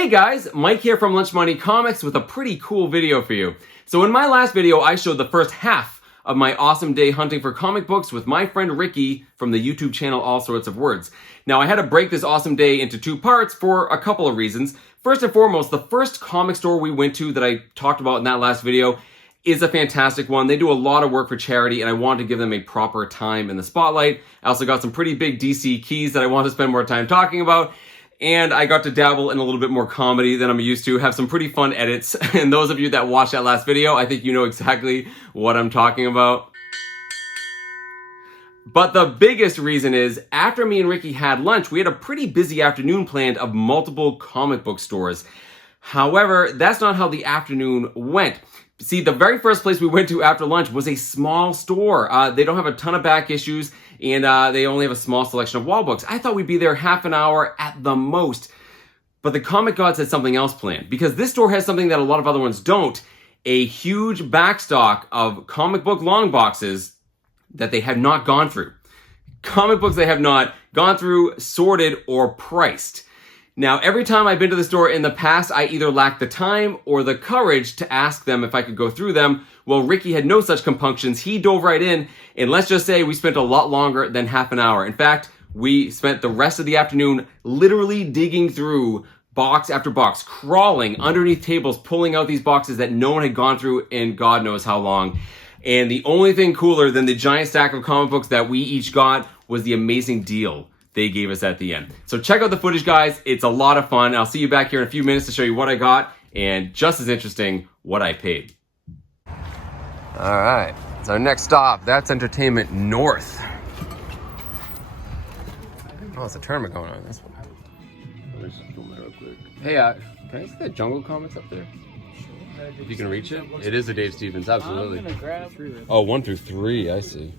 Hey guys, Mike here from Lunch Money Comics with a pretty cool video for you. So in my last video, I showed the first half of my awesome day hunting for comic books with my friend Ricky from the YouTube channel All Sorts of Words. Now I had to break this awesome day into two parts for a couple of reasons. First and foremost, the first comic store we went to that I talked about in that last video is a fantastic one. They do a lot of work for charity and I wanted to give them a proper time in the spotlight. I also got some pretty big DC keys that I want to spend more time talking about. And I got to dabble in a little bit more comedy than I'm used to, have some pretty fun edits. And those of you that watched that last video, I think you know exactly what I'm talking about. But the biggest reason is, after me and Ricky had lunch, we had a pretty busy afternoon planned of multiple comic book stores. However, that's not how the afternoon went. See, the very first place we went to after lunch was a small store. They don't have a ton of back issues, and they only have a small selection of wall books. I thought we'd be there half an hour at the most. But the comic god said something else planned, because this store has something that a lot of other ones don't. A huge backstock of comic book long boxes that they have not gone through. Comic books they have not gone through, sorted, or priced. Now, every time I've been to the store in the past, I either lacked the time or the courage to ask them if I could go through them. Well, Ricky had no such compunctions. He dove right in, and let's just say we spent a lot longer than half an hour. In fact, we spent the rest of the afternoon literally digging through box after box, crawling underneath tables, pulling out these boxes that no one had gone through in God knows how long. And the only thing cooler than the giant stack of comic books that we each got was the amazing deal they gave us at the end. So check out the footage, guys. It's a lot of fun. I'll see you back here in a few minutes to show you what I got, and just as interesting, what I paid. All right, it's our next stop. That's Entertainment North. Oh, it's a tournament going on. This one. Let me just film that real quick. Hey, can I see that Jungle Comics up there? If you can reach it. It is a Dave Stevens, absolutely. I'm gonna grab 3. Oh, 1 through 3, I see.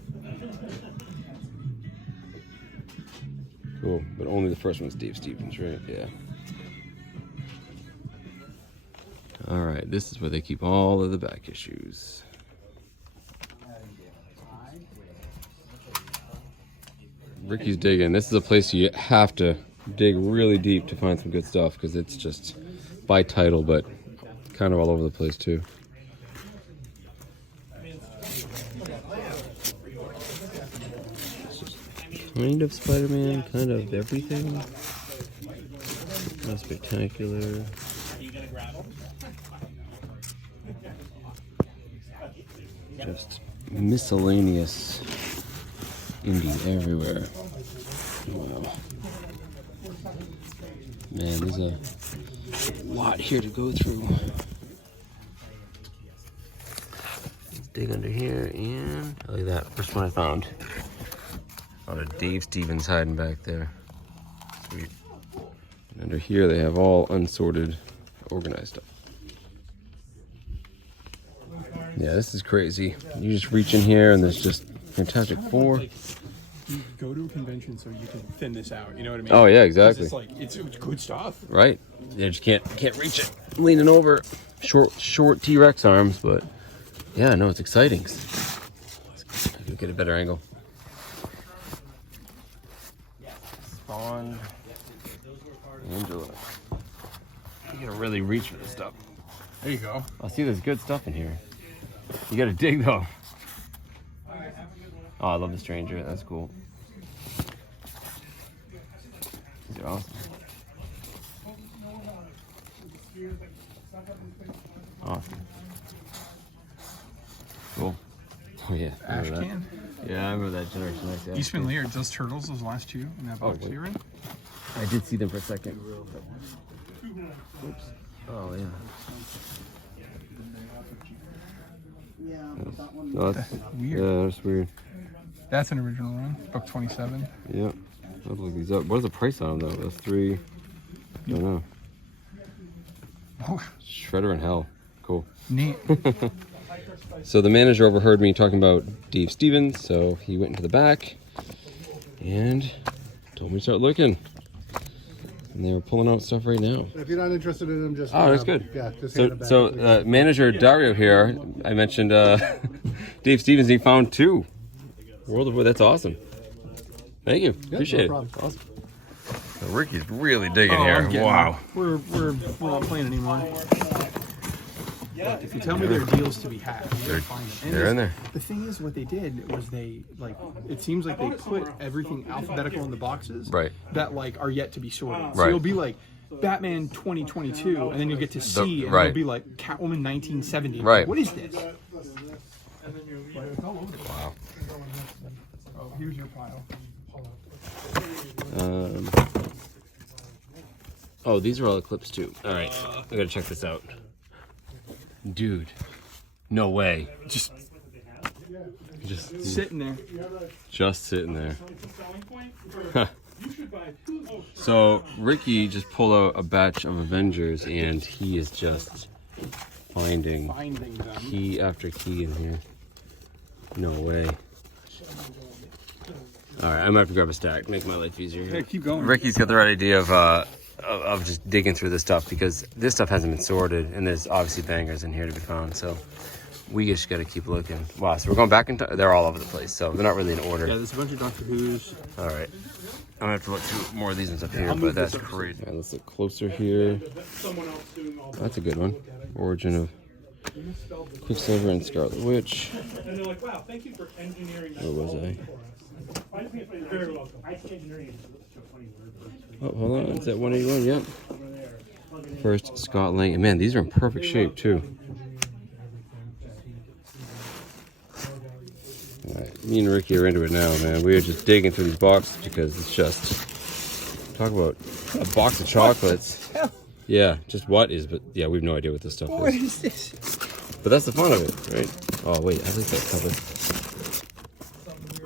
Cool, but only the first one's Dave Stevens, right? Yeah. All right, this is where they keep all of the back issues. Ricky's digging. This is a place you have to dig really deep to find some good stuff, because it's just by title, but kind of all over the place too. Kind of Spider-Man, kind of everything. Not spectacular. Just miscellaneous indie everywhere. Wow. Man, there's a lot here to go through. Let's dig under here, and oh, look at that. First one I found. A lot of Dave Stevens hiding back there. Sweet. And under here they have all unsorted, organized stuff. Yeah, this is crazy. You just reach in here and there's just Fantastic Four. You go to a convention so you can thin this out, you know what I mean? Oh yeah, exactly. It's like it's good stuff. Right. You just can't reach it. I'm leaning over. Short T-Rex arms, but yeah, no, it's exciting. I can get a better angle. Spawn, Angela. You gotta really reach for this stuff. There you go. I see there's good stuff in here. You gotta dig though. Oh, I love the Stranger. That's cool. These are awesome. Awesome. Cool. Oh yeah. Ash can. Yeah, I remember that Generation X. Yeah. Eastman Laird, those turtles, those last two in that box you're in. I did see them for a second. Oops. Oh yeah. No, that's weird. Yeah, that's weird. That's an original run. Book 27. Yep. I'll look these up. What's the price on them though? That's 3. I don't know. Oh. Shredder in Hell. Cool. Neat. So the manager overheard me talking about Dave Stevens, so he went into the back and told me to start looking. And they were pulling out stuff right now. If you're not interested in them, just that's good. Yeah, just So, hand it back. Manager Dario here, I mentioned Dave Stevens. He found 2. World of Wood. That's awesome. Thank you. Yeah, Appreciate no it. problem. Awesome. Ricky's really digging I'm here. getting Wow. them. We're not playing anymore. Look, if you tell me there are deals to be had, you'll find them. And They're in there. The thing is, what they did was it seems like they put everything alphabetical in the boxes Right. that are yet to be sorted. So Right. it'll be like Batman 2022, and then you'll get to C, and right. it'll be like Catwoman 1970. Right. What is this? Wow. Oh, here's your pile. Oh, these are all the clips too. All right, I gotta check this out. Dude, no way. Just Sitting there. Just sitting there. Huh. So Ricky just pulled out a batch of Avengers, and he is just finding them. key after key in here. No way. All right, I'm gonna have to grab a stack, make my life easier here. Yeah, keep going. Ricky's got the right idea of just digging through this stuff, because this stuff hasn't been sorted, and there's obviously bangers in here to be found. So we just got to keep looking. Wow, so we're going back into, they're all over the place, so they're not really in order. Yeah, there's a bunch of Doctor Who's. All right, I'm gonna have to look through more of these ones up here, but that's crazy. All right, let's look closer here. That's a good one. Origin of Quicksilver and Scarlet Witch. And they're like, wow, thank you for engineering that. Where was I? You're very welcome. Oh, hold on, it's at 181, yep. First, Scott Lang. And man, these are in perfect shape too. Alright, me and Ricky are into it now, man. We are just digging through these boxes because it's just, talk about a box of chocolates. Yeah, just what is, but yeah, we have no idea what this stuff What is. is this? But that's the fun of it, right? Oh wait, I like that cover.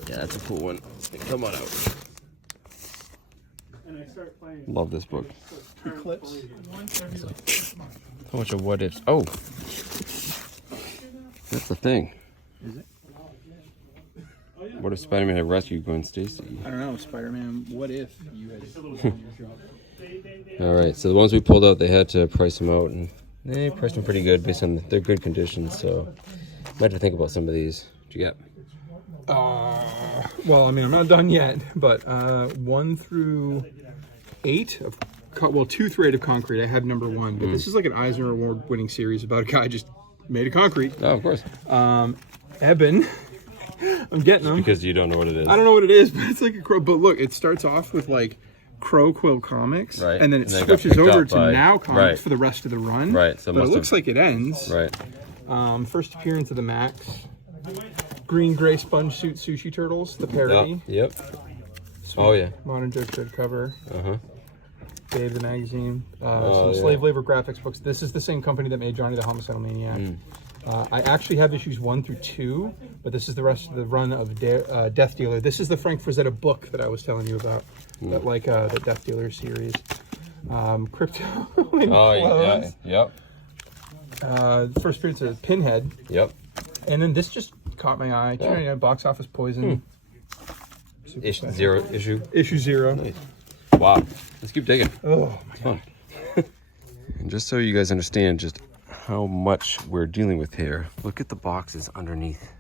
Yeah, that's a cool one. Come on out. Love this book. Eclipse. How much of what ifs? Oh, that's the thing. Is it? What if Spider-Man had rescued Gwen Stacy? I don't know, Spider-Man. What if you had done your job? All right, so the ones we pulled out, they had to price them out, and they priced them pretty good based on their good conditions. So, might have to think about some of these. What you got? Well, I mean, I'm not done yet, but 1 through 8 of, 2 through 8 of Concrete. I have number 1, but this is like an Eisner Award-winning series about a guy just made a concrete. Oh, of course. Eben. I'm getting them. Because you don't know what it is. I don't know what it is, but it's like a crow. But look, it starts off with like Crow Quill Comics, Right. and then it And then it got switches picked over up to by- Now Comics right. for the rest of the run. Right, so it but it must looks have- like it ends. Right. First appearance of the Max. Green Gray Sponge Suit Sushi Turtles, the parody. Yep. Sweet. Oh, yeah. Modern Joke Good cover. Uh-huh. Babe the magazine. Oh, Some yeah. slave labor graphics books. This is the same company that made Johnny the Homicidal Maniac. I actually have issues 1 through 2, but this is the rest of the run of Death Dealer. This is the Frank Frazetta book that I was telling you about, that the Death Dealer series. Crypto. Oh, yeah. Yep. First appearance of Pinhead, Yep. and then this just caught my eye. 299 Box Office Poison. Super Issue special. 0 issue. Issue 0. Nice. Wow. Let's keep digging. Oh my god. And just so you guys understand just how much we're dealing with here, look at the boxes underneath.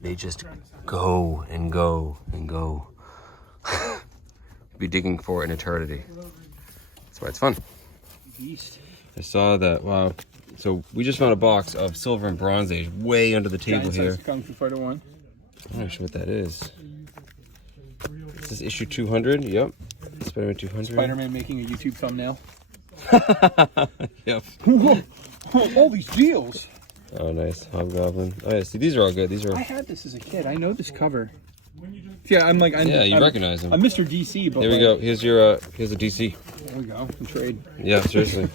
They just go and go and go. Be digging for an eternity. That's why it's fun. Beast. I saw that. Wow. So we just found a box of Silver and Bronze Age way under the table Giant here. size Kung Fu Fighter 1. I'm not sure what that is. This is issue 200. Yep. Spider-Man 200. Spider-Man making a YouTube thumbnail. Yep. All these deals. Oh, nice. Hobgoblin. Oh, yeah. See, these are all good. These are. I had this as a kid. I know this cover. Yeah, I'm like, Yeah, you recognize them. I'm Mr. DC, but There we go. Here's your. Here's a DC. There we go. In trade. Yeah, seriously.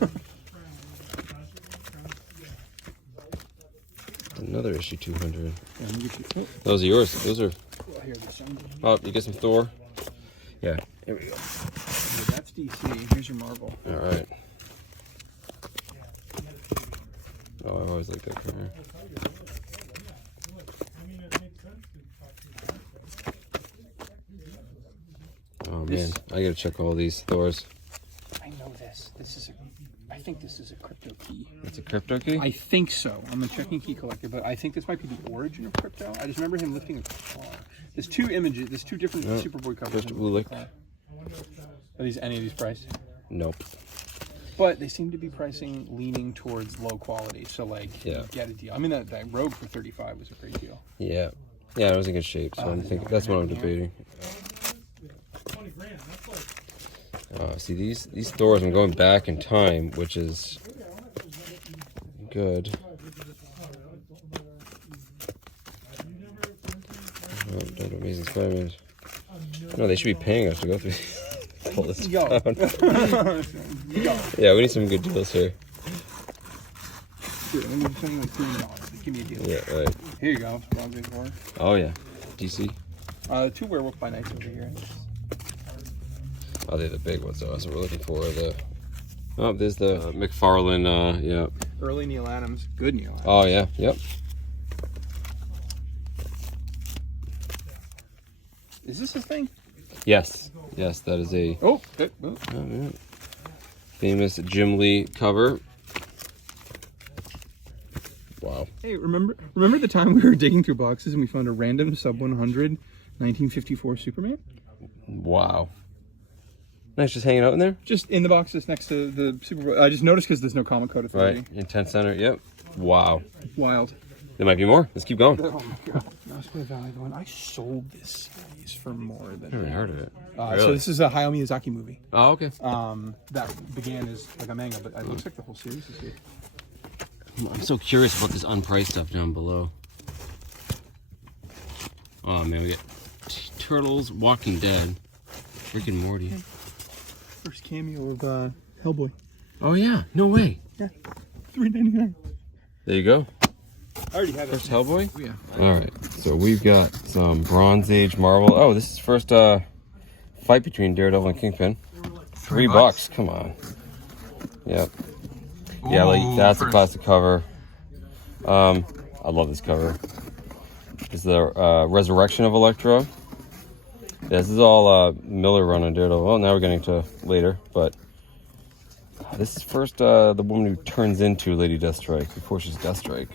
Another issue 200. Yeah, let me get you. Those are yours. Those are. Oh, here, there's some. Oh, you get some Thor. Yeah. There we go. Yeah, that's DC. Here's your Marvel. All right. Oh, I always like that cover. Oh man, I gotta check all these Thors. I know this. I think this is a crypto key. That's a crypto key? I think so. I'm a checking key collector, but I think this might be the origin of crypto. I just remember him lifting a car. There's 2 images. There's 2 different Superboy covers. Just Ulick. Are these any of these priced? Nope. But they seem to be pricing leaning towards low quality. So like, Yeah. you get a deal. I mean, that Rogue for 35 was a great deal. Yeah. Yeah, it was in good shape. So I'm thinking that's what I'm debating. 20 grand, that's like... See these stores. I'm going back in time, which is good. Amazing Spider-Man. No, they should be paying us to go through. Pull this down. Yeah, we need some good deals here. Dude, I'm going to send you like $3. Give me a deal. Yeah, right. Here you go. Bronze Age War. Oh yeah, DC. 2 Werewolf by Nights over here. Oh, they're the big ones though. That's what we're looking for. Oh, there's the McFarlane. Yeah. Early Neil Adams. Good Neil Adams. Oh yeah. Yep. Is this his thing? Yes. Yes, that is a Oh, good. Oh. yeah. Famous Jim Lee cover. Wow. Hey, remember the time we were digging through boxes and we found a random sub 100 1954 Superman? Wow. Nice, just hanging out in there. Just in the boxes next to the Super Bowl. I just noticed because there's no comic code authority. Right. Intent Center. Yep. Wow. Wild. There might be more. Let's keep going. Oh my god. Mouse Valley going. I sold this series for more than. I haven't heard of it. So Really? this is a Hayao Miyazaki movie. Oh, okay. That began as like a manga, but it looks like the whole series is good. I'm so curious about this unpriced stuff down below. Oh man, we get Turtles, Walking Dead, Rick and Morty. First cameo of Hellboy. Oh yeah, no way. Yeah, $3.99. There you go. I already have it. First Hellboy? Oh, yeah. All right, so we've got some Bronze Age Marvel. Oh, this is first fight between Daredevil and Kingpin. $3, come on. Yep. Yeah, like that's a classic cover. I love this cover. It's the Resurrection of Electro. Yeah, this is all Miller run on Daredevil. Well, now we're getting to later, but this is first the woman who turns into Lady Deathstrike before she's Deathstrike.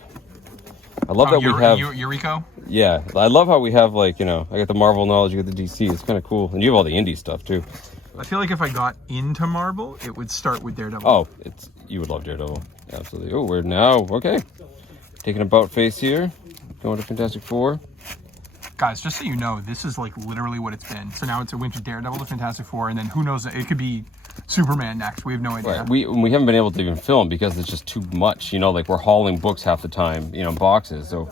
I love that we have Yuriko? Yeah, I love how we have like, you know, I got the Marvel knowledge, you got the DC. It's kind of cool, and you have all the indie stuff too. I feel like if I got into Marvel, it would start with Daredevil. Oh, you would love Daredevil, absolutely. Oh, we're now okay. Taking a bout face here, going to Fantastic Four. Guys, just so you know, this is like literally what it's been. So now it's a went to Daredevil to Fantastic Four, and then who knows? It could be Superman next. We have no idea. Right. We haven't been able to even film because it's just too much. You know, like we're hauling books half the time. You know, boxes. So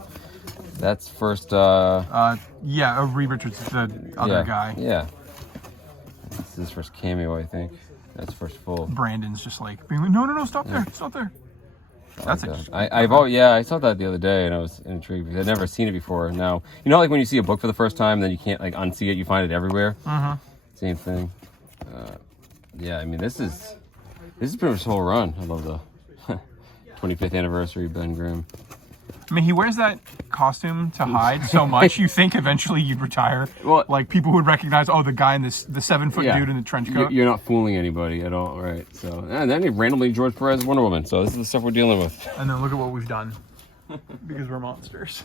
that's first. Yeah, Reed Richards, the other guy. Yeah. This is his first cameo, I think. That's first full. Brandon's just like being like, no, stop there, stop there. That's it. I saw that the other day and I was intrigued because I'd never seen it before. Now, you know, like when you see a book for the first time, then you can't like unsee it. You find it everywhere. Same thing. Yeah, I mean, this is pretty much the whole run. I love the 25th anniversary Ben Grimm. I mean, he wears that costume to hide so much. You think eventually you'd retire. Well, like people would recognize, oh, the guy in the 7-foot dude in the trench coat. You're not fooling anybody at all, right? So, and then he randomly George Perez Wonder Woman. So this is the stuff we're dealing with. And then look at what we've done, because we're monsters.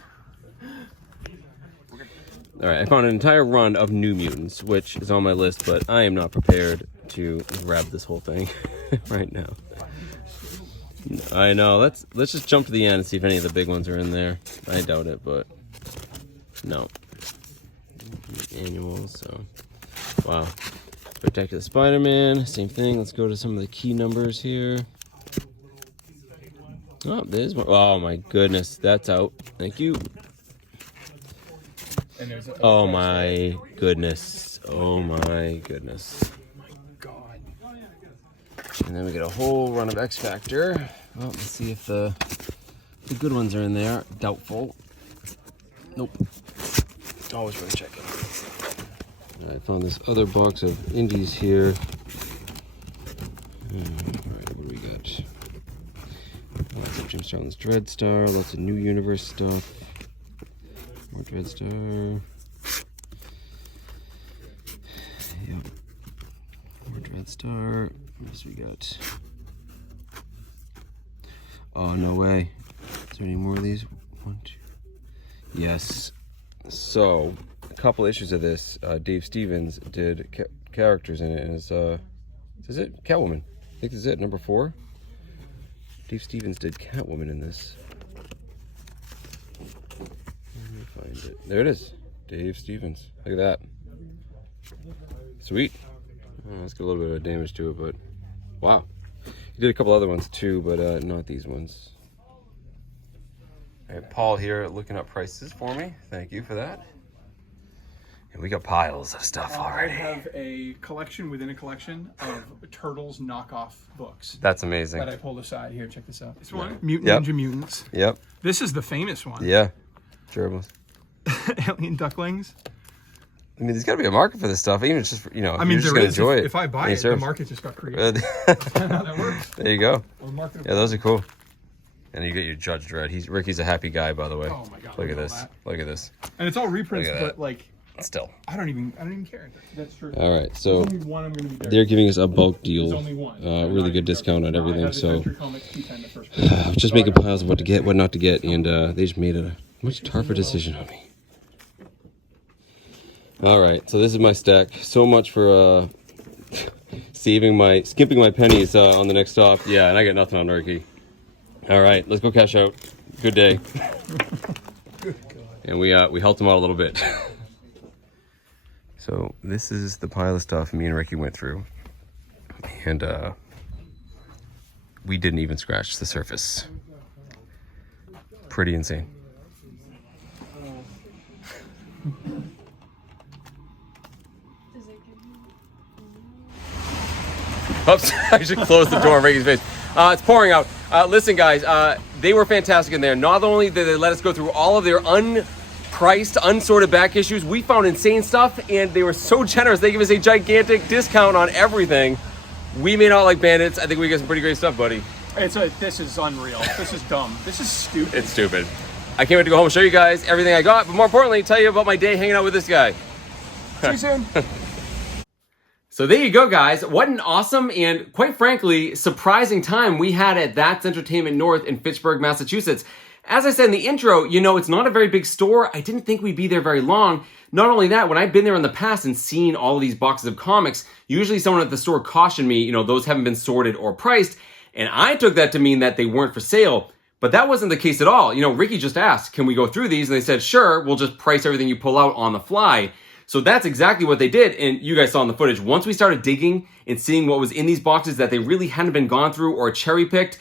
All right, I found an entire run of New Mutants, which is on my list, but I am not prepared to grab this whole thing right now. I know. Let's just jump to the end and see if any of the big ones are in there. I doubt it, but no. Annuals. So, wow. Spectacular Spider-Man. Same thing. Let's go to some of the key numbers here. Oh, there's one. Oh my goodness, that's out. Thank you. Oh my goodness. Oh my goodness. God. And then we get a whole run of X Factor. Well, let's see if the good ones are in there. Doubtful. Nope. Always worth checking. I found this other box of indies here. Alright, what do we got? Lots of Jim Starlin's Dreadstar, lots of New Universe stuff. More Dreadstar. Yep. More Dreadstar. What else we got? Oh, no way. Is there any more of these? 1, 2. Yes. So, a couple issues of this. Dave Stevens did characters in it, and it's is it Catwoman? I think this is it, number 4. Dave Stevens did Catwoman in this. Let me find it. There it is. Dave Stevens. Look at that. Sweet. Oh, let's get a little bit of damage to it, but wow. He did a couple other ones too, but not these ones. All right, Paul here looking up prices for me. Thank you for that. And we got piles of stuff already. I have a collection within a collection of Turtles knockoff books. That's amazing. That I pulled aside. Here, check this out. This one, Mutant Ninja Mutants. Yep. This is the famous one. Yeah. Gerbils. Alien Ducklings. I mean, there's got to be a market for this stuff, even just for, I mean, you're just gonna enjoy it. If I buy it, the market just got created. That's kind of how that works. There you go. Yeah, those are cool. And you get your Judge Dredd. Ricky's a happy guy, by the way. Oh my god! Look at this. Look at this. And it's all reprints, but like, still, I don't even care. That's true. All right, so There's only one I'm gonna be there. they're giving us a bulk deal. There's only one. Really good discount on everything. So I I was just making piles of what to get, what not to get, and they just made a much tougher decision on me. All right, so this is my stack. So much for skipping my pennies on the next stop. Yeah, and I got nothing on Ricky. All right, let's go cash out. Good day. And we helped him out a little bit. So this is the pile of stuff me and Ricky went through, and we didn't even scratch the surface. Pretty insane. Oops, I should close the door in Ricky's face. It's pouring out. Listen, guys, they were fantastic in there. Not only did they let us go through all of their unpriced, unsorted back issues, we found insane stuff, and they were so generous. They gave us a gigantic discount on everything. We made out like bandits. I think we got some pretty great stuff, buddy. This is unreal. This is dumb. This is stupid. It's stupid. I can't wait to go home and show you guys everything I got, but more importantly, tell you about my day hanging out with this guy. See you soon. So there you go, guys. What an awesome and, quite frankly, surprising time we had at That's Entertainment North in Fitchburg, Massachusetts. As I said in the intro, it's not a very big store. I didn't think we'd be there very long. Not only that, when I've been there in the past and seen all of these boxes of comics, usually someone at the store cautioned me, those haven't been sorted or priced, and I took that to mean that they weren't for sale. But that wasn't the case at all. Ricky just asked, can we go through these? And they said, sure, we'll just price everything you pull out on the fly. So that's exactly what they did, and you guys saw in the footage. Once we started digging and seeing what was in these boxes that they really hadn't been gone through or cherry-picked,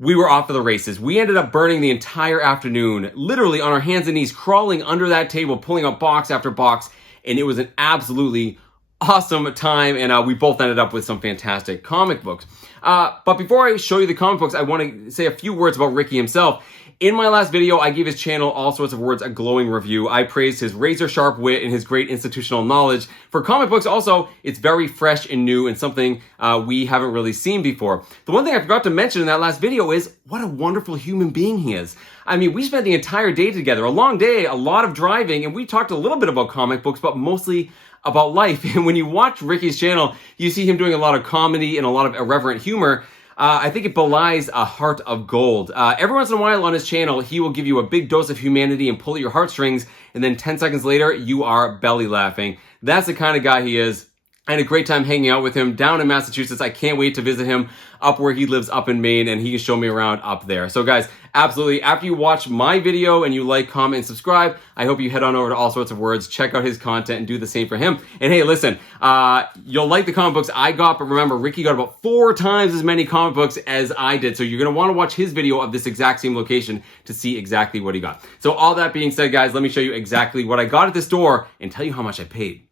we were off to the races. We ended up burning the entire afternoon, literally on our hands and knees, crawling under that table, pulling up box after box, and it was an absolutely awesome time, and we both ended up with some fantastic comic books. But before I show you the comic books, I want to say a few words about Ricky himself. In my last video, I gave his channel All Sorts of Words a glowing review. I praised his razor-sharp wit and his great institutional knowledge. For comic books also, it's very fresh and new and something we haven't really seen before. The one thing I forgot to mention in that last video is what a wonderful human being he is. I mean, we spent the entire day together, a long day, a lot of driving, and we talked a little bit about comic books, but mostly about life. And when you watch Ricky's channel, you see him doing a lot of comedy and a lot of irreverent humor. I think it belies a heart of gold. Every once in a while on his channel, he will give you a big dose of humanity and pull at your heartstrings, and then 10 seconds later, you are belly laughing. That's the kind of guy he is. I had a great time hanging out with him down in Massachusetts. I can't wait to visit him up where he lives up in Maine, and he can show me around up there. So guys, absolutely, after you watch my video and you like, comment, and subscribe, I hope you head on over to All Sorts of Words, check out his content, and do the same for him. And hey, listen, you'll like the comic books I got, but remember, Ricky got about 4 times as many comic books as I did. So you're going to want to watch his video of this exact same location to see exactly what he got. So all that being said, guys, let me show you exactly what I got at the store and tell you how much I paid.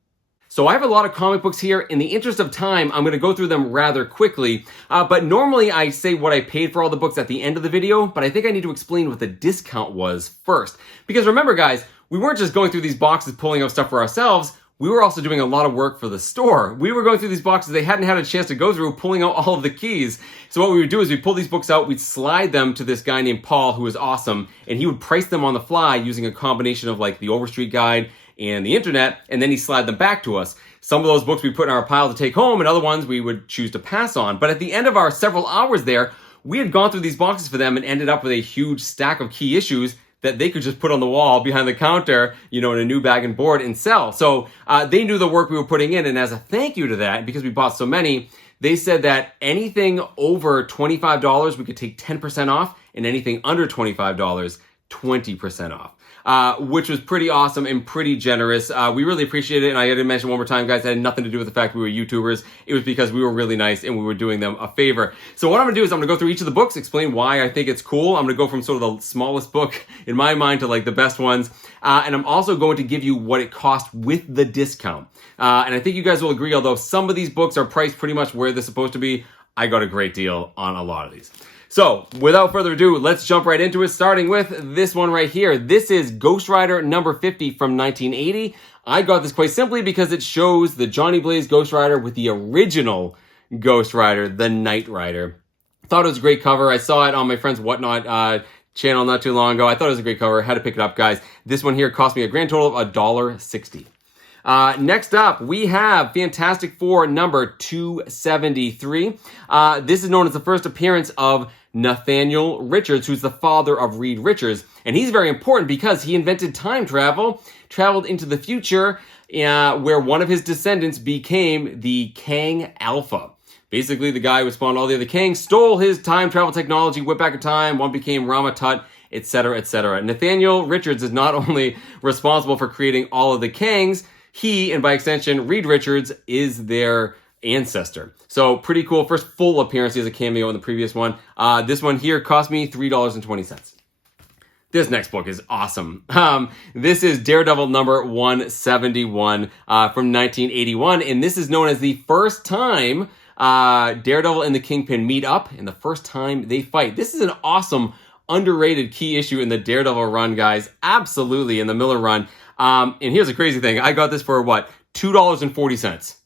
So I have a lot of comic books here. In the interest of time, I'm going to go through them rather quickly. But normally I say what I paid for all the books at the end of the video, but I think I need to explain what the discount was first. Because remember, guys, we weren't just going through these boxes pulling out stuff for ourselves. We were also doing a lot of work for the store. We were going through these boxes they hadn't had a chance to go through, pulling out all of the keys. So what we would do is we'd pull these books out, we'd slide them to this guy named Paul, who was awesome, and he would price them on the fly using a combination of like the Overstreet Guide and the internet, and then he'd slide them back to us. Some of those books we put in our pile to take home, and other ones we would choose to pass on. But at the end of our several hours there, we had gone through these boxes for them and ended up with a huge stack of key issues that they could just put on the wall behind the counter, in a new bag and board and sell. So they knew the work we were putting in, and as a thank you to that, because we bought so many, they said that anything over $25, we could take 10% off, and anything under $25, 20% off. Which was pretty awesome and pretty generous. We really appreciate it. And I had to mention one more time, guys, that had nothing to do with the fact we were YouTubers. It was because we were really nice and we were doing them a favor. So what I'm going to do is I'm going to go through each of the books, explain why I think it's cool. I'm going to go from sort of the smallest book in my mind to like the best ones. And I'm also going to give you what it cost with the discount. And I think you guys will agree, although some of these books are priced pretty much where they're supposed to be, I got a great deal on a lot of these. So, without further ado, let's jump right into it, starting with this one right here. This is Ghost Rider number 50 from 1980. I got this quite simply because it shows the Johnny Blaze Ghost Rider with the original Ghost Rider, the Knight Rider. Thought it was a great cover. I saw it on my friend's Whatnot channel not too long ago. I thought it was a great cover. Had to pick it up, guys. This one here cost me a grand total of $1.60. Next up, we have Fantastic Four number 273. This is known as the first appearance of Nathaniel Richards, who's the father of Reed Richards. And he's very important because he invented time travel, traveled into the future, where one of his descendants became the Kang Alpha. Basically, the guy who spawned all the other Kangs stole his time travel technology, went back in time, one became Rama Tut, etc., etc. Nathaniel Richards is not only responsible for creating all of the Kangs, he, and by extension, Reed Richards, is their ancestor. So pretty cool. First full appearance. He has a cameo in the previous one. This one here cost me $3.20. This next book is awesome. This is Daredevil number 171 from 1981, and this is known as the first time Daredevil and the Kingpin meet up, and the first time they fight. This is an awesome, underrated key issue in the Daredevil run, guys. Absolutely, in the Miller run. And here's a crazy thing. I got this for what? $2.40.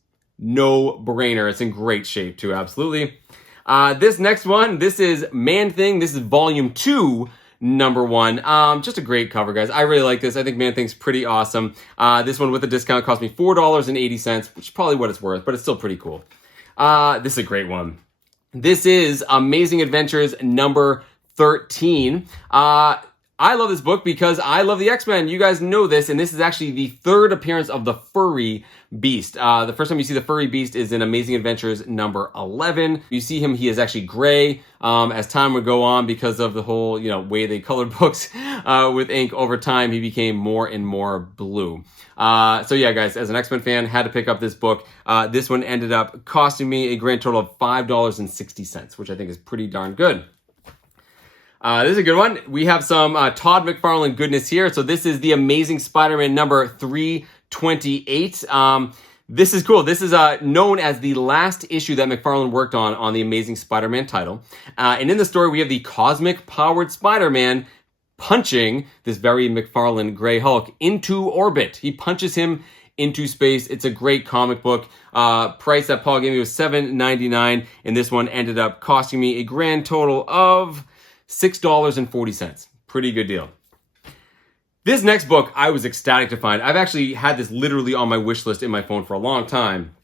No brainer. It's in great shape too. Absolutely. This next one, this is Man-Thing. This is volume 2, number 1. Just a great cover, guys. I really like this. I think Man-Thing's pretty awesome. This one with a discount cost me $4.80, which is probably what it's worth, but it's still pretty cool. This is a great one. This is Amazing Adventures number 13. I love this book because I love the X-Men. You guys know this, and this is actually the third appearance of the Furry Beast. The first time you see the Furry Beast is in Amazing Adventures number 11. You see him, he is actually gray as time would go on because of the whole, way they colored books with ink over time. He became more and more blue. So yeah, guys, as an X-Men fan, had to pick up this book. This one ended up costing me a grand total of $5.60, which I think is pretty darn good. This is a good one. We have some Todd McFarlane goodness here. So this is the Amazing Spider-Man number 328. This is cool. This is known as the last issue that McFarlane worked on the Amazing Spider-Man title. And in the story, we have the cosmic-powered Spider-Man punching this very McFarlane Gray Hulk into orbit. He punches him into space. It's a great comic book. Price that Paul gave me was $7.99, and this one ended up costing me a grand total of $6.40. Pretty good deal. This next book I was ecstatic to find. I've actually had this literally on my wish list in my phone for a long time.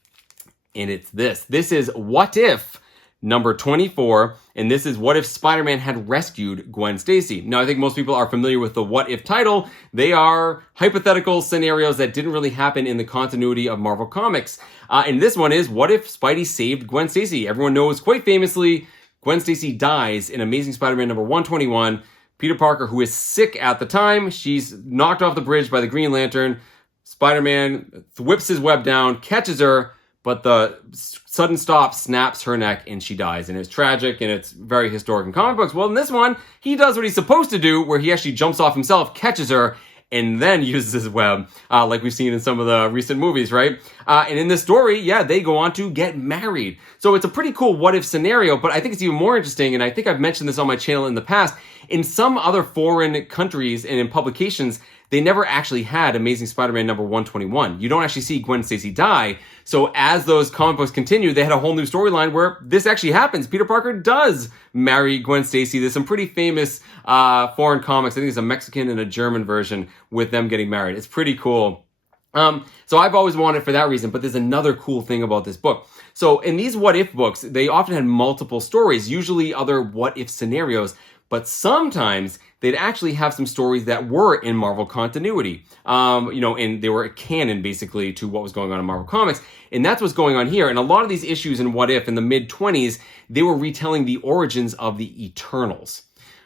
And it's this. This is What If number 24. And this is what if Spider-Man had rescued Gwen Stacy. Now, I think most people are familiar with the What If title. They are hypothetical scenarios that didn't really happen in the continuity of Marvel Comics. And this one is what if Spidey saved Gwen Stacy? Everyone knows quite famously Gwen Stacy dies in Amazing Spider-Man number 121. Peter Parker, who is sick at the time, she's knocked off the bridge by the Green Lantern. Spider-Man whips his web down, catches her, but the sudden stop snaps her neck and she dies. And it's tragic and it's very historic in comic books. Well, in this one, he does what he's supposed to do, where he actually jumps off himself, catches her, and then uses his web, like we've seen in some of the recent movies, right? And in this story, yeah, they go on to get married. So it's a pretty cool what-if scenario, but I think it's even more interesting, and I think I've mentioned this on my channel in the past. In some other foreign countries and in publications, they never actually had Amazing Spider-Man number 121. You don't actually see Gwen Stacy die. So as those comic books continue, they had a whole new storyline where this actually happens. Peter Parker does marry Gwen Stacy. There's some pretty famous foreign comics. I think there's a Mexican and a German version with them getting married. It's pretty cool. So I've always wanted it for that reason, but there's another cool thing about this book. So in these what if books, they often had multiple stories, usually other what if scenarios. but sometimes they'd actually have some stories that were in Marvel continuity. And they were canon basically to what was going on in Marvel Comics. And that's what's going on here. And a lot of these issues in What If in the mid-20s, they were retelling the origins of the Eternals,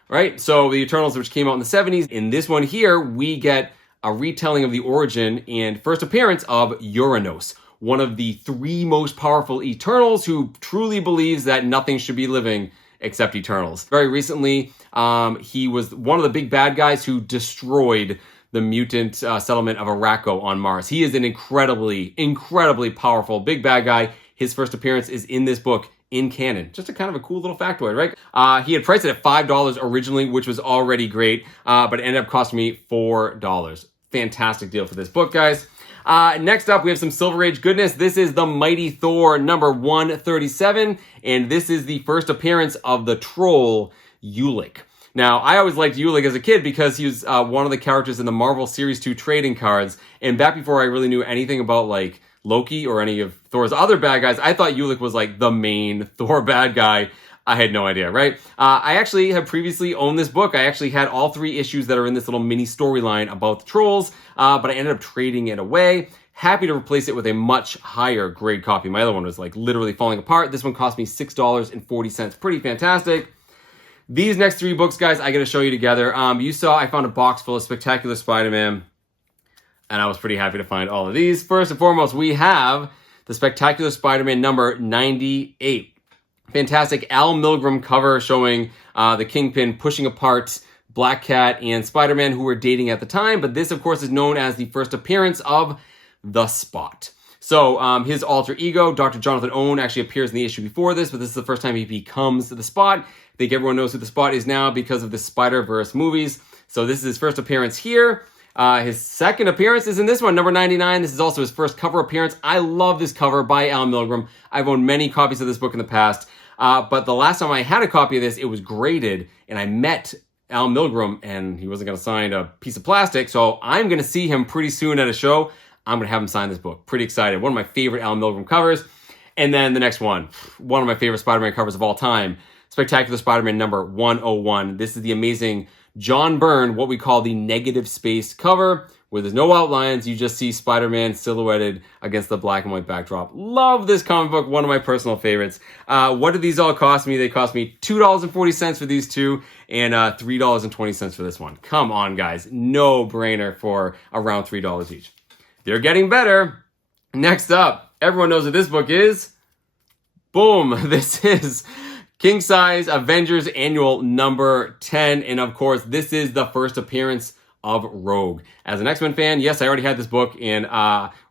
right? So the Eternals, which came out in the 70s. In this one here, we get a retelling of the origin and first appearance of Uranos, one of the 3 most powerful Eternals who truly believes that nothing should be living except Eternals. Very recently, he was one of the big bad guys who destroyed the mutant settlement of Araco on Mars. He is an incredibly, incredibly powerful big bad guy. His first appearance is in this book in canon. Just a kind of a cool little factoid, right? He had priced it at $5 originally, which was already great, but it ended up costing me $4. Fantastic deal for this book, guys. Next up, we have some Silver Age goodness. This is the Mighty Thor number 137, and this is the first appearance of the troll Ulik. Now, I always liked Ulik as a kid because he was one of the characters in the Marvel Series 2 trading cards, and back before I really knew anything about, like, Loki or any of Thor's other bad guys, I thought Ulik was, like, the main Thor bad guy. I had no idea, right? I actually have previously owned this book. I actually had all 3 issues that are in this little mini storyline about the trolls, but I ended up trading it away. Happy to replace it with a much higher grade copy. My other one was like literally falling apart. This one cost me $6.40. Pretty fantastic. These next 3 books, guys, I got to show you together. You saw I found a box full of Spectacular Spider-Man, and I was pretty happy to find all of these. First and foremost, we have the Spectacular Spider-Man number 98. Fantastic Al Milgrom cover showing the Kingpin pushing apart Black Cat and Spider-Man, who were dating at the time. But this, of course, is known as the first appearance of The Spot. So his alter ego, Dr. Jonathan Owen, actually appears in the issue before this, but this is the first time he becomes The Spot. I think everyone knows who The Spot is now because of the Spider-Verse movies. So this is his first appearance here. His second appearance is in this one, number 99. This is also his first cover appearance. I love this cover by Al Milgrom. I've owned many copies of this book in the past. But the last time I had a copy of this, it was graded, and I met Al Milgrom, and he wasn't going to sign a piece of plastic, so I'm going to see him pretty soon at a show. I'm going to have him sign this book. Pretty excited. One of my favorite Al Milgrom covers. And then the next one of my favorite Spider-Man covers of all time, Spectacular Spider-Man number 101. This is the amazing John Byrne, what we call the negative space cover, where there's no outlines. You just see Spider-Man silhouetted against the black and white backdrop. Love this comic book. One of my personal favorites. What did these all cost me? They cost me $2.40 for these 2 and $3.20 for this one. Come on, guys. No brainer for around $3 each. They're getting better. Next up, everyone knows what this book is. Boom. This is King Size Avengers Annual number 10. And of course, this is the first appearance of Rogue. As an X-Men fan, yes, I already had this book, and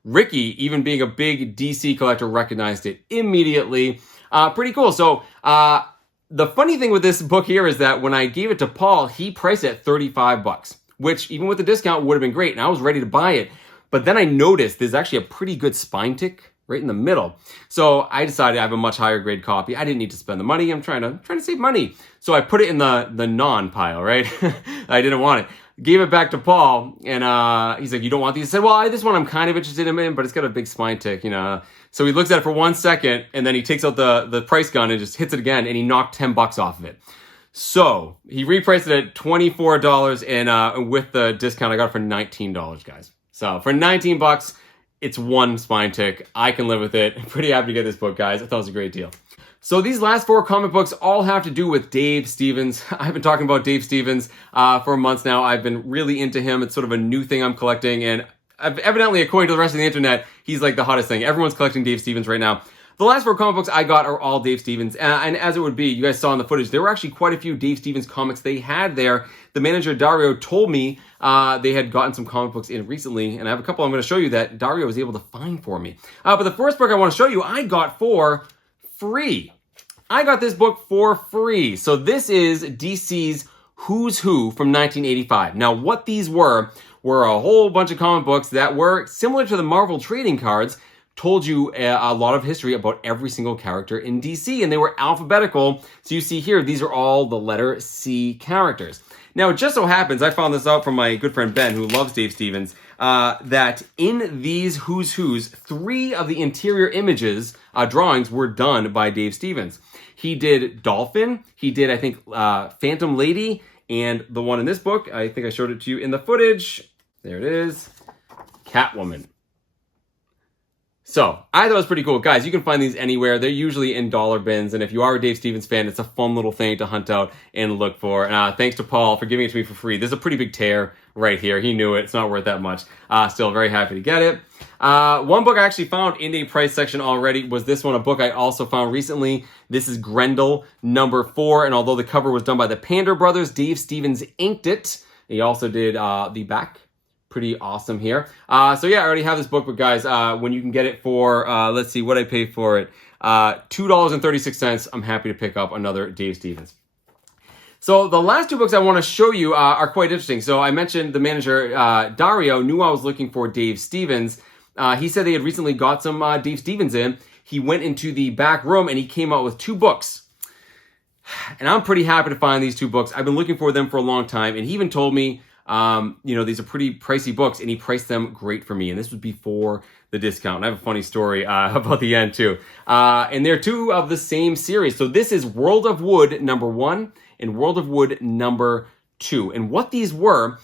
Ricky, even being a big DC collector, recognized it immediately. Pretty cool. So the funny thing with this book here is that when I gave it to Paul, he priced it at $35, which even with the discount would have been great, and I was ready to buy it. But then I noticed there's actually a pretty good spine tick right in the middle. So I decided I have a much higher grade copy. I didn't need to spend the money. I'm trying to save money. So I put it in the non pile, right? I didn't want it. Gave it back to Paul, and he's like, "You don't want these?" I said, "Well, this one I'm kind of interested in, but it's got a big spine tick, you know." So he looks at it for 1 second, and then he takes out the price gun and just hits it again, and he knocked $10 off of it. So he repriced it at $24, and with the discount, I got it for $19, guys. So for $19, it's 1 spine tick. I can live with it. I'm pretty happy to get this book, guys. I thought it was a great deal. So these last 4 comic books all have to do with Dave Stevens. I've been talking about Dave Stevens for months now. I've been really into him. It's sort of a new thing I'm collecting, and evidently, according to the rest of the internet, he's like the hottest thing. Everyone's collecting Dave Stevens right now. The last 4 comic books I got are all Dave Stevens, and as it would be, you guys saw in the footage, there were actually quite a few Dave Stevens comics they had there. The manager, Dario, told me they had gotten some comic books in recently, and I have a couple I'm going to show you that Dario was able to find for me. But the first book I want to show you, I got for free. I got this book for free. So this is DC's Who's Who from 1985. Now, what these were a whole bunch of comic books that were similar to the Marvel trading cards, told you a lot of history about every single character in DC, and they were alphabetical. So you see here, these are all the letter C characters. Now, it just so happens, I found this out from my good friend Ben, who loves Dave Stevens. that in these Who's Who's, 3 of the interior images, drawings, were done by Dave Stevens. He did Dolphin, he did, I think, Phantom Lady, and the one in this book, I think I showed it to you in the footage. There it is, Catwoman. So, I thought it was pretty cool. Guys, you can find these anywhere. They're usually in dollar bins, and if you are a Dave Stevens fan, it's a fun little thing to hunt out and look for. Thanks to Paul for giving it to me for free. This is a pretty big tear right here. He knew it. It's not worth that much. Still very happy to get it. One book I actually found in the price section already was this one, a book I also found recently. This is Grendel #4, and although the cover was done by the Pander brothers, Dave Stevens inked it. He also did the back. Pretty awesome here. So yeah, I already have this book, but guys, when you can get it for, let's see what I paid for it, $2.36, I'm happy to pick up another Dave Stevens. So the last 2 books I want to show you are quite interesting. So I mentioned the manager, Dario, knew I was looking for Dave Stevens. He said they had recently got some Dave Stevens in. He went into the back room and he came out with 2 books. And I'm pretty happy to find these 2 books. I've been looking for them for a long time, and he even told me, these are pretty pricey books, and he priced them great for me. And this was before the discount. And I have a funny story about the end too. And they're 2 of the same series. So this is World of Wood #1 and World of Wood #2. And what these were,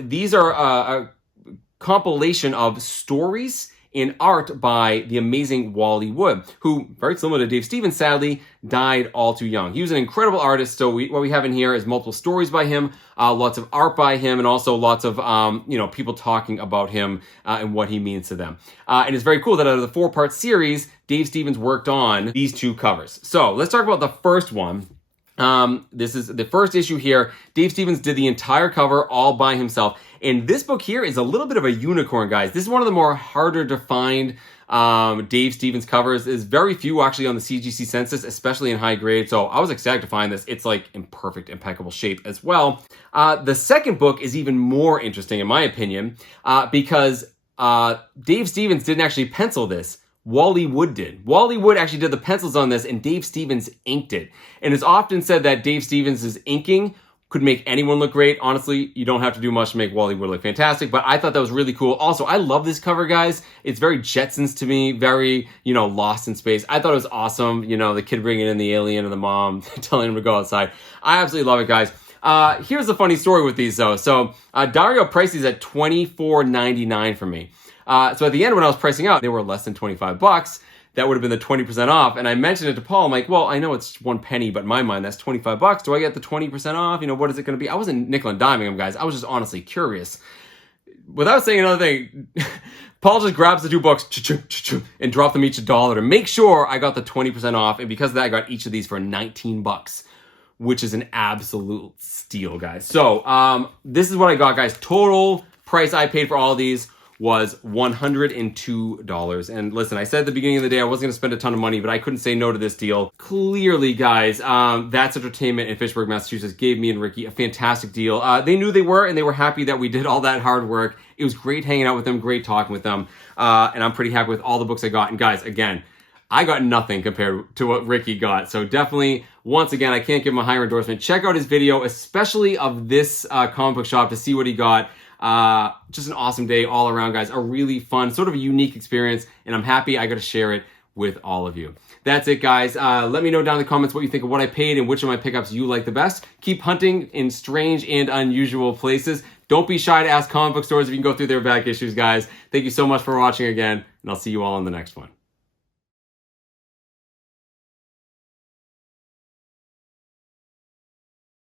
these are a compilation of stories and art by the amazing Wally Wood, who, very similar to Dave Stevens, sadly, died all too young. He was an incredible artist, so what we have in here is multiple stories by him, lots of art by him, and also lots of, people talking about him and what he means to them. And it's very cool that out of the 4-part series, Dave Stevens worked on these 2 covers. So let's talk about the first one. This is the first issue here. Dave Stevens did the entire cover all by himself. And this book here is a little bit of a unicorn, guys. This is one of the more harder to find Dave Stevens covers. There's very few actually on the CGC census, especially in high grade. So I was excited to find this. It's like in perfect, impeccable shape as well. The second book is even more interesting in my opinion, because Dave Stevens didn't actually pencil this. Wally Wood did. Wally Wood actually did the pencils on this, and Dave Stevens inked it. And it's often said that Dave Stevens' inking could make anyone look great. Honestly, you don't have to do much to make Wally Wood look fantastic, but I thought that was really cool. Also, I love this cover, guys. It's very Jetsons to me, very, Lost in Space. I thought it was awesome. The kid bringing in the alien and the mom telling him to go outside. I absolutely love it, guys. Here's the funny story with these, though. So, Dario priced these at $24.99 for me. So at the end, when I was pricing out, they were less than $25. That would have been the 20% off. And I mentioned it to Paul. I'm like, well, I know it's 1 penny, but in my mind, that's $25. Do I get the 20% off? What is it going to be? I wasn't nickel and diming them, guys. I was just honestly curious. Without saying another thing, Paul just grabs the 2 books and dropped them each $1 to make sure I got the 20% off. And because of that, I got each of these for $19, which is an absolute steal, guys. So this is what I got, guys. Total price I paid for all of these was $102. And listen, I said at the beginning of the day I wasn't going to spend a ton of money, but I couldn't say no to this deal. Clearly, guys, That's Entertainment in Fitchburg, Massachusetts gave me and Ricky a fantastic deal. They knew they were, and they were happy that we did all that hard work. It was great hanging out with them, great talking with them, and I'm pretty happy with all the books I got. And guys, again, I got nothing compared to what Ricky got. So definitely, once again, I can't give him a higher endorsement. Check out his video, especially of this comic book shop, to see what he got. Just an awesome day all around, guys. A really fun, sort of a unique experience, and I'm happy I got to share it with all of you. That's it, guys. Let me know down in the comments what you think of what I paid and which of my pickups you like the best. Keep hunting in strange and unusual places. Don't be shy to ask comic book stores if you can go through their back issues, guys. Thank you so much for watching again, and I'll see you all on the next one.